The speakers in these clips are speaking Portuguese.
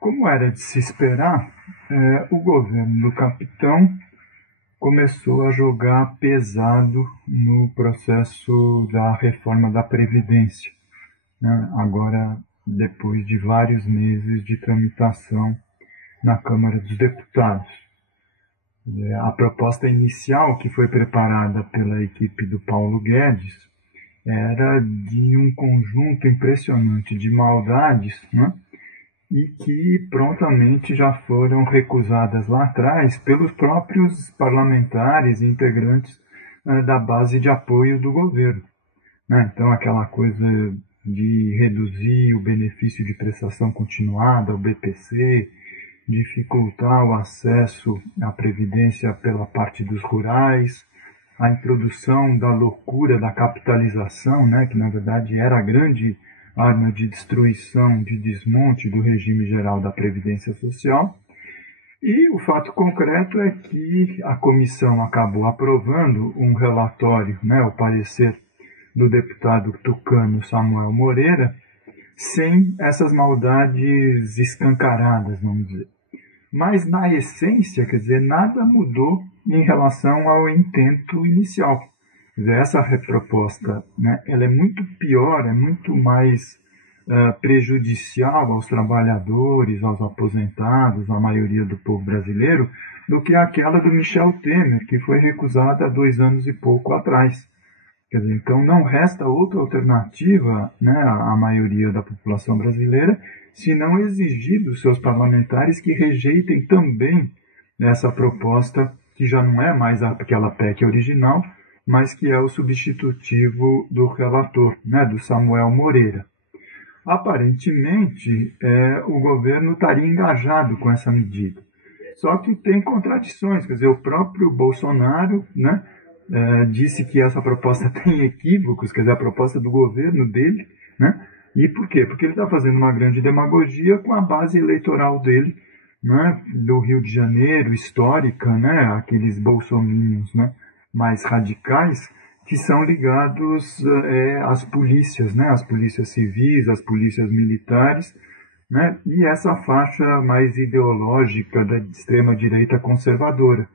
Como era de se esperar, o governo do capitão começou a jogar pesado no processo da reforma da Previdência, né? Agora, depois de vários meses de tramitação na Câmara dos Deputados. A proposta inicial que foi preparada pela equipe do Paulo Guedes era de um conjunto impressionante de maldades, né? E que prontamente já foram recusadas lá atrás pelos próprios parlamentares e integrantes da base de apoio do governo, né? Então, aquela coisa de reduzir o benefício de prestação continuada, o BPC, dificultar o acesso à previdência pela parte dos rurais, a introdução da loucura da capitalização, né, que na verdade era a grande arma de destruição, de desmonte do regime geral da Previdência Social. E o fato concreto é que a comissão acabou aprovando um relatório, né, o parecer do deputado tucano Samuel Moreira, sem essas maldades escancaradas, vamos dizer. Mas, na essência, quer dizer, nada mudou em relação ao intento inicial. Quer dizer, essa proposta, né, ela é muito pior, é muito mais prejudicial aos trabalhadores, aos aposentados, à maioria do povo brasileiro, do que aquela do Michel Temer, que foi recusada há 2 anos e pouco atrás. Quer dizer, então não resta outra alternativa, né, à maioria da população brasileira, se não exigir dos seus parlamentares que rejeitem também essa proposta, que já não é mais aquela PEC original, mas que é o substitutivo do relator, né, do Samuel Moreira. Aparentemente, o governo estaria engajado com essa medida. Só que tem contradições, quer dizer, o próprio Bolsonaro, né, disse que essa proposta tem equívocos, quer dizer, a proposta do governo dele, né? E por quê? Porque ele está fazendo uma grande demagogia com a base eleitoral dele, né, do Rio de Janeiro, histórica, né, aqueles bolsominions, né, mais radicais, que são ligados às polícias, né, às polícias civis, às polícias militares, né, e essa faixa mais ideológica da extrema-direita conservadora.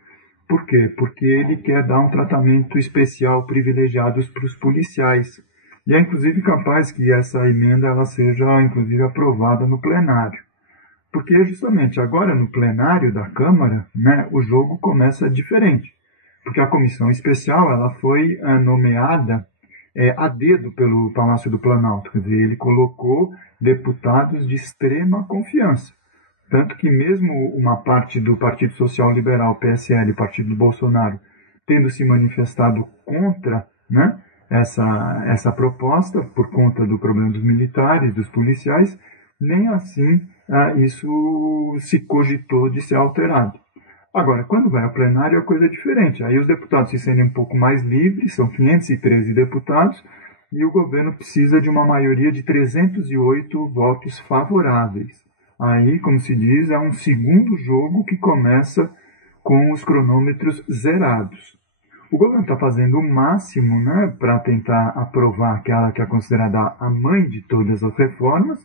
Por quê? Porque ele quer dar um tratamento especial privilegiado para os policiais. E é inclusive capaz que essa emenda ela seja inclusive aprovada no plenário. Porque justamente agora no plenário da Câmara, né, o jogo começa diferente. Porque a comissão especial ela foi nomeada a dedo pelo Palácio do Planalto. Quer dizer, ele colocou deputados de extrema confiança. Tanto que mesmo uma parte do Partido Social Liberal, PSL, Partido do Bolsonaro, tendo se manifestado contra, né, essa proposta, por conta do problema dos militares, dos policiais, nem assim isso se cogitou de ser alterado. Agora, quando vai ao plenário, a coisa é diferente. Aí os deputados se sentem um pouco mais livres, são 513 deputados, e o governo precisa de uma maioria de 308 votos favoráveis. Aí, como se diz, é um segundo jogo que começa com os cronômetros zerados. O governo está fazendo o máximo, né, para tentar aprovar aquela que é considerada a mãe de todas as reformas,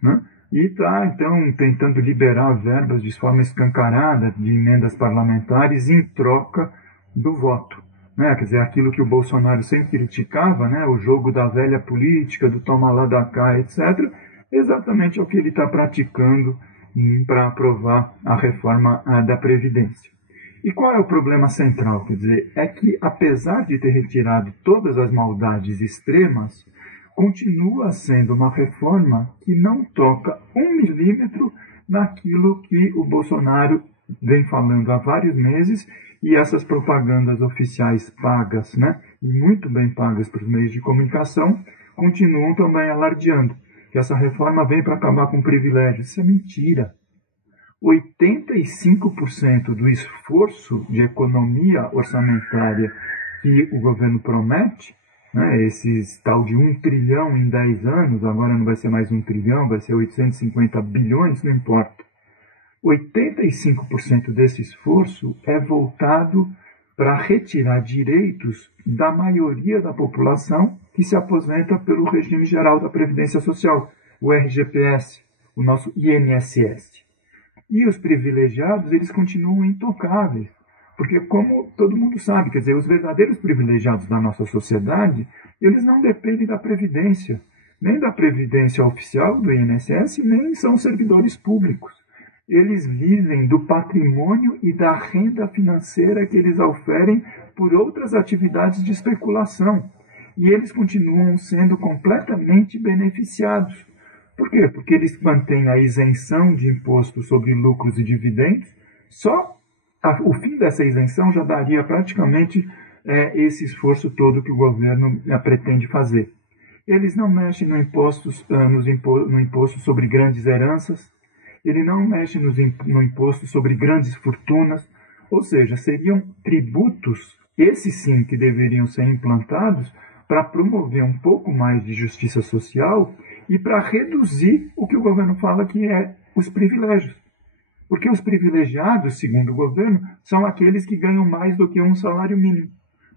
né, e está, então, tentando liberar verbas de forma escancarada de emendas parlamentares em troca do voto. Né, quer dizer, aquilo que o Bolsonaro sempre criticava, né, o jogo da velha política, do toma lá da cá, etc., exatamente é o que ele está praticando para aprovar a reforma da Previdência. E qual é o problema central? Quer dizer, é que apesar de ter retirado todas as maldades extremas, continua sendo uma reforma que não toca 1 milímetro naquilo que o Bolsonaro vem falando há vários meses e essas propagandas oficiais pagas, né, e muito bem pagas para os meios de comunicação, continuam também alardeando que essa reforma vem para acabar com privilégios. Isso é mentira. 85% do esforço de economia orçamentária que o governo promete, né, esses tal de 1 trilhão em 10 anos, agora não vai ser mais 1 trilhão, vai ser 850 bilhões, não importa. 85% desse esforço é voltado para retirar direitos da maioria da população que se aposenta pelo regime geral da Previdência Social, o RGPS, o nosso INSS. E os privilegiados, eles continuam intocáveis. Porque, como todo mundo sabe, quer dizer, os verdadeiros privilegiados da nossa sociedade, eles não dependem da Previdência, nem da Previdência oficial do INSS, nem são servidores públicos. Eles vivem do patrimônio e da renda financeira que eles oferem por outras atividades de especulação. E eles continuam sendo completamente beneficiados. Por quê? Porque eles mantêm a isenção de imposto sobre lucros e dividendos. O fim dessa isenção já daria praticamente esse esforço todo que o governo pretende fazer. Eles não mexem no imposto sobre grandes heranças, ele não mexe no imposto sobre grandes fortunas, ou seja, seriam tributos, esses sim que deveriam ser implantados para promover um pouco mais de justiça social e para reduzir o que o governo fala que é os privilégios. Porque os privilegiados, segundo o governo, são aqueles que ganham mais do que um salário mínimo.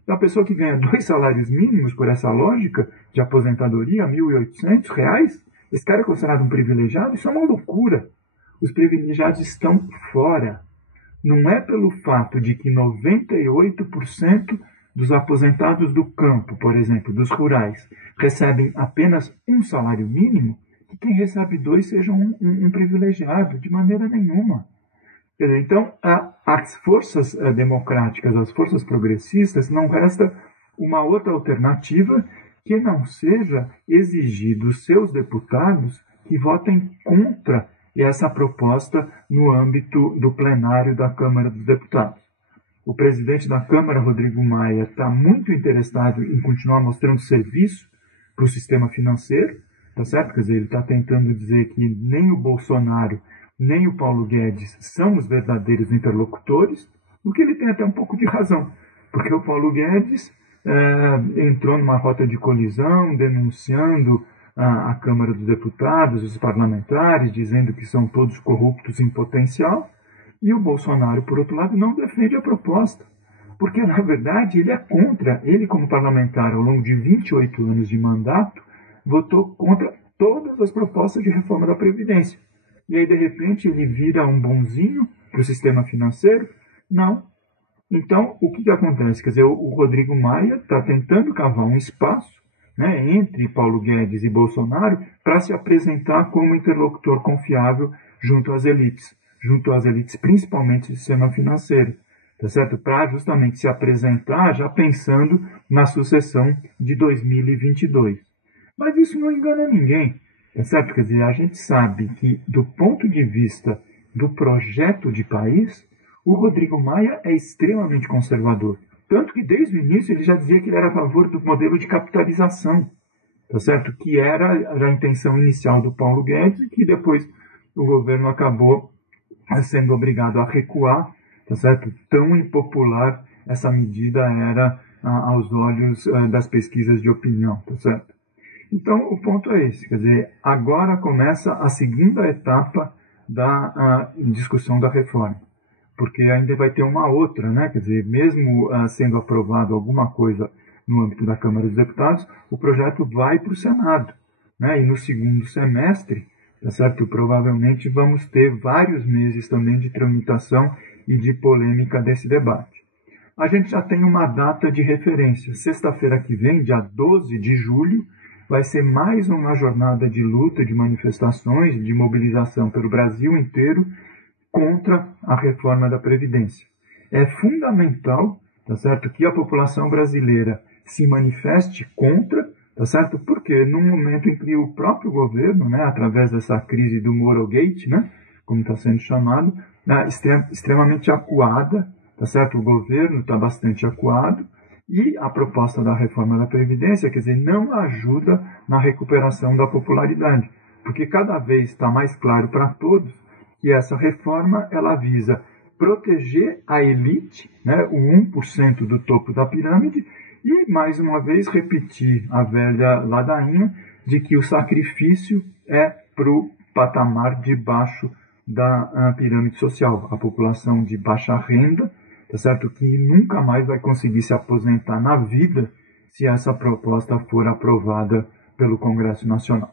Então, a pessoa que ganha 2 salários mínimos, por essa lógica de aposentadoria, R$ 1.800, esse cara é considerado um privilegiado? Isso é uma loucura. Os privilegiados estão fora. Não é pelo fato de que 98% dos aposentados do campo, por exemplo, dos rurais, recebem apenas um salário mínimo, que quem recebe 2 seja um privilegiado, de maneira nenhuma. Então, as forças democráticas, as forças progressistas, não resta uma outra alternativa que não seja exigir dos seus deputados que votem contra essa proposta no âmbito do plenário da Câmara dos Deputados. O presidente da Câmara, Rodrigo Maia, está muito interessado em continuar mostrando serviço para o sistema financeiro, tá certo? Quer dizer, ele está tentando dizer que nem o Bolsonaro, nem o Paulo Guedes são os verdadeiros interlocutores, o que ele tem até um pouco de razão, porque o Paulo Guedes entrou numa rota de colisão, denunciando a Câmara dos Deputados, os parlamentares, dizendo que são todos corruptos em potencial, e o Bolsonaro, por outro lado, não defende a proposta, porque, na verdade, ele é contra. Ele, como parlamentar, ao longo de 28 anos de mandato, votou contra todas as propostas de reforma da Previdência. E aí, de repente, ele vira um bonzinho para o sistema financeiro? Não. Então, o que acontece? Quer dizer, o Rodrigo Maia está tentando cavar um espaço, né, entre Paulo Guedes e Bolsonaro para se apresentar como interlocutor confiável junto às elites principalmente do sistema financeiro, tá certo? Para justamente se apresentar já pensando na sucessão de 2022. Mas isso não engana ninguém, tá certo? Quer dizer, a gente sabe que, do ponto de vista do projeto de país, o Rodrigo Maia é extremamente conservador. Tanto que, desde o início, ele já dizia que ele era a favor do modelo de capitalização, tá certo? Que era a intenção inicial do Paulo Guedes e que depois o governo acabou sendo obrigado a recuar, tá certo? Tão impopular essa medida era aos olhos das pesquisas de opinião, tá certo? Então, o ponto é esse, quer dizer, agora começa a segunda etapa da discussão da reforma, porque ainda vai ter uma outra, né? Quer dizer, mesmo sendo aprovado alguma coisa no âmbito da Câmara dos Deputados, o projeto vai para o Senado, né? E no segundo semestre, tá certo? Provavelmente vamos ter vários meses também de tramitação e de polêmica desse debate. A gente já tem uma data de referência. Sexta-feira que vem, dia 12 de julho, vai ser mais uma jornada de luta, de manifestações, de mobilização pelo Brasil inteiro contra a reforma da Previdência. É fundamental, tá certo, que a população brasileira se manifeste contra, tá certo? Porque no momento em que o próprio governo, né, através dessa crise do Morogate, né, como está sendo chamado, extremamente acuada, tá certo? O governo está bastante acuado e a proposta da reforma da Previdência, quer dizer, não ajuda na recuperação da popularidade, porque cada vez está mais claro para todos que essa reforma ela visa proteger a elite, né, o 1% do topo da pirâmide, e, mais uma vez, repetir a velha ladainha de que o sacrifício é para o patamar de baixo da pirâmide social, a população de baixa renda, tá certo? Que nunca mais vai conseguir se aposentar na vida se essa proposta for aprovada pelo Congresso Nacional.